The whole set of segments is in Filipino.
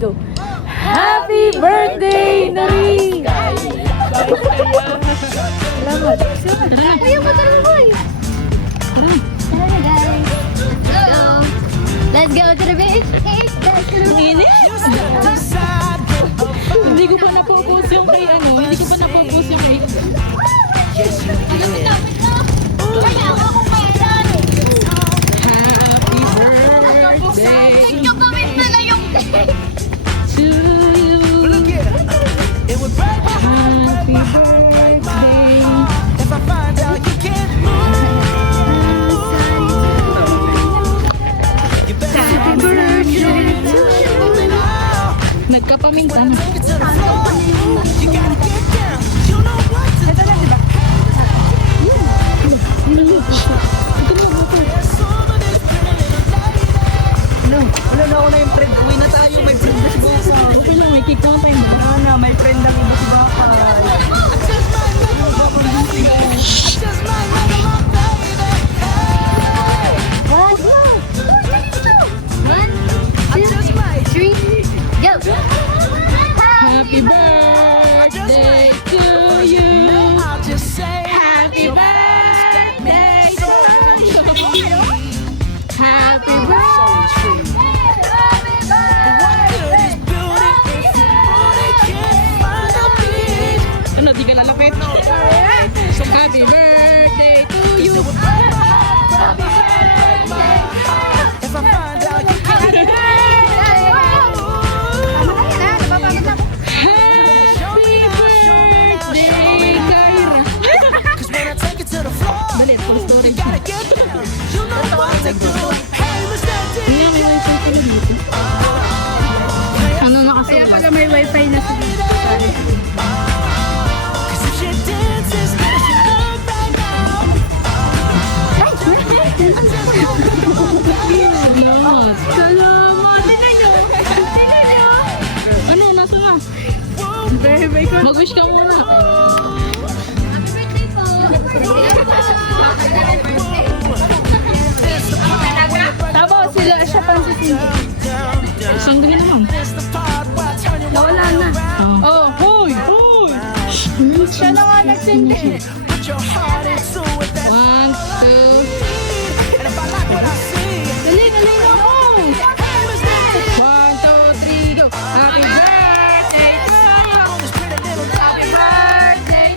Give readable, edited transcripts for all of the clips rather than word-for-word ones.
Go. Happy birthday, Nori! Salamat. Ayaw mo talaga boy. Tara na guys. Let's go to the beach. Let's go to the beach. Hindi ko pa na-focus yung kay ano. Hindi ko pa na-focus yung kay... Kaya ako mayroon. Happy birthday Ikaw pa rin na lang yung to you. Happy birthday. Happy birthday. Nagkapaminsan. Wala na ako na yung friend. Uwi na tayo. May friend na si Baka. Okay lang, may kick lang tayo. Wala na. May friend ang iba si Baka. One, two, three, go. Happy birthday to you. Happy birthday to you. Happy birthday. Ano, di ka lalapit? Happy birthday to you. Happy birthday, Kyra. Dali, full story. Ano na kasi? Kaya pala may wifi na sila. Salamat. Salamat. Tingnan nyo. Tingnan nyo. Ano, nasa na? Mag-wish ka muna. Happy birthday po. Tama sila, siya pa si Sanggahin naman. Nawala na. Oh, hoy! Hoy! Siya na nga nagsindi. 1, 2, Dali, dali na ako. 1, 2, 3, go! Happy birthday! Happy birthday.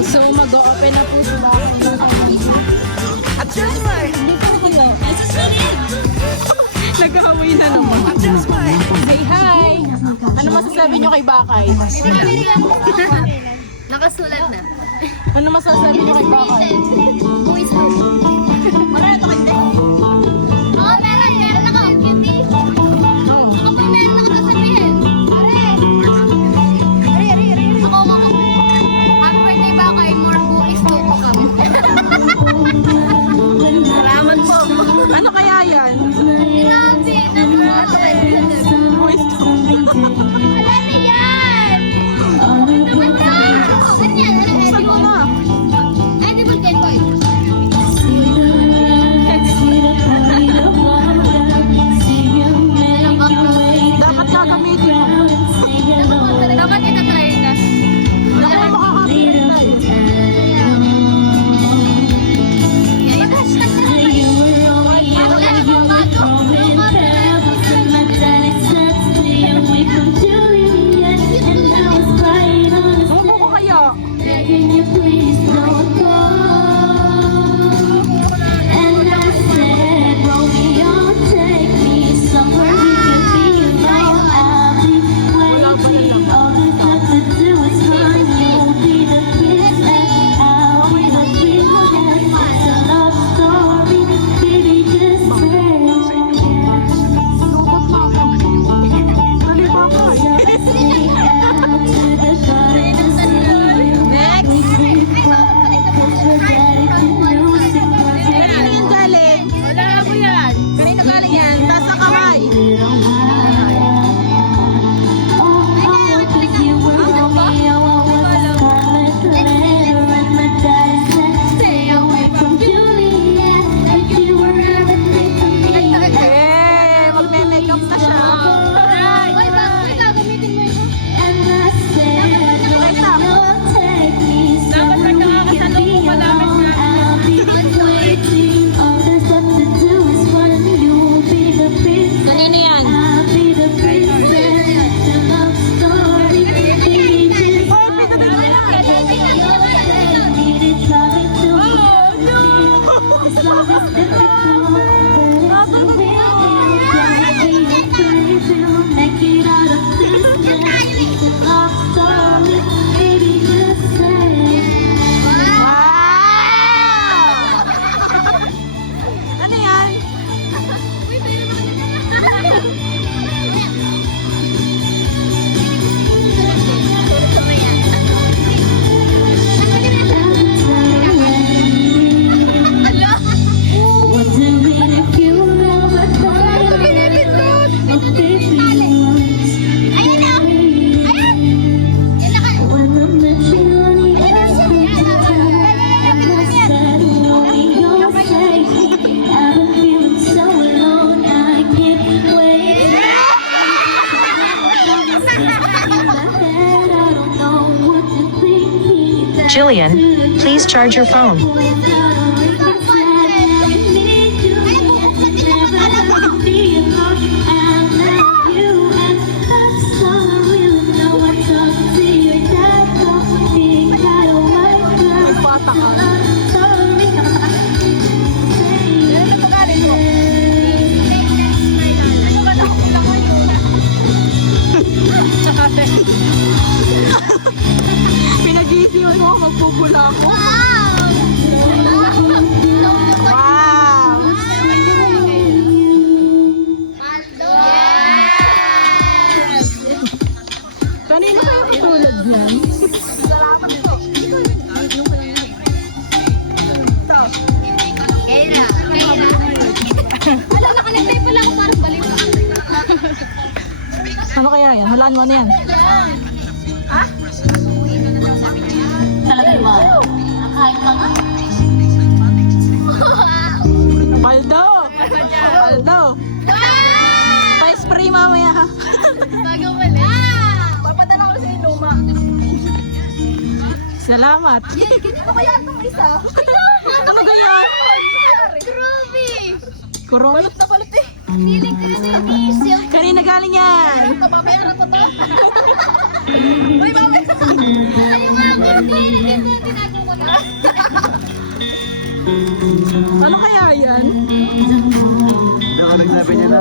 So, mag-open na po sila. Nag-away na naman. Say hi! Ano masasabi nyo kay Bakay? Nakasulat na. Ano masasabi nyo kay Bakay? Who is this? Oo, meron ako. Hindi. Oh. Ako pa meron ako sasabihin. Are. Ako. Happy birthday ba kay more buwis to come. Salamat po. Ano kaya yan? Grabe. Wala na yan. Ano yan? Edible. Edible din ko. Jillian, please charge your phone. Pinag-iisiwan mo ako, magpupula ako. Kanina kayo katulad niyan? Kaya. Alam na, kanagtay pala ako parang baliw. Ano kaya yan? Halaan mo na yan. Talaga ba? Nakain ka nga? Paldo! Paldo! Pa-spray mamaya ha. Bago pala. Papadala ko sa luma. Salamat. Hindi ko kaya itong isa. Ano ganyan? Grabe! Kurong. Balot na balot eh. Feeling ko na sa diesel. Kanina galing yan. Mababayaran ko to. Uy, mamaya. Ayaw nga ako. Hindi ko tinagong ko na. Ano kaya yan? Diba nagsabi niya na?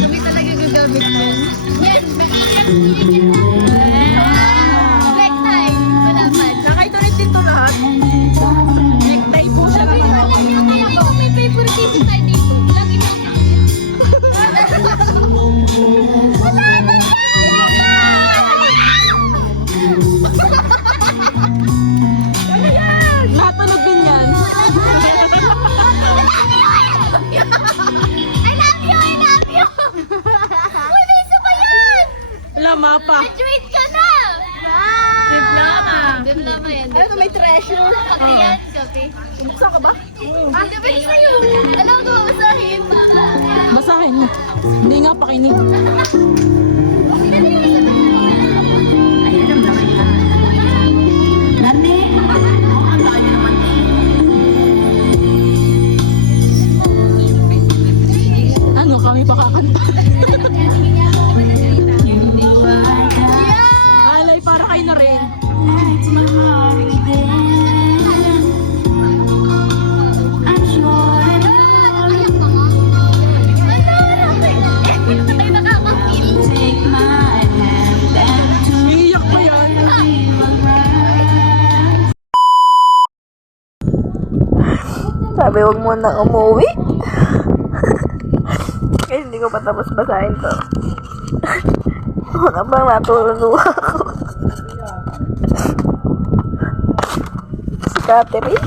Sabi talaga gagamit mo. Yan! Necktie! Malaman. Nakaitunit din to lahat. Necktie po siya. Sabi ko alam niyo kaya ko may favoritism tayo dito. Lagi mo. Wala na Natunog din yan. I love you! I love you! Uy, may isa pa yan! Lama pa. Treat ka na! Wow! Diploma. Diploma yan. Ano to, may treasure. Kape yan, kape. Buksan ka ba? Ah, dapat sa'yo. Alam ko, basahin. Basahin mo. Hindi nga pakinig. Ano kami pa kakanta? Alay, para kayo na rin. Iiyak pa yan. Sabi, wag mo nang umuwi. Kasi hindi ko pa tapos basahin to. Wala bang natulunod ako. Si Catherine.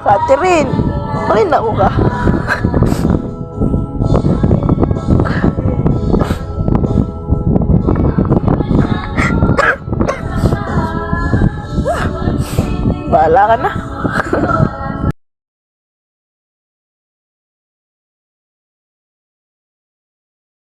Catherine, bakit na ako ka? Bahala ka na.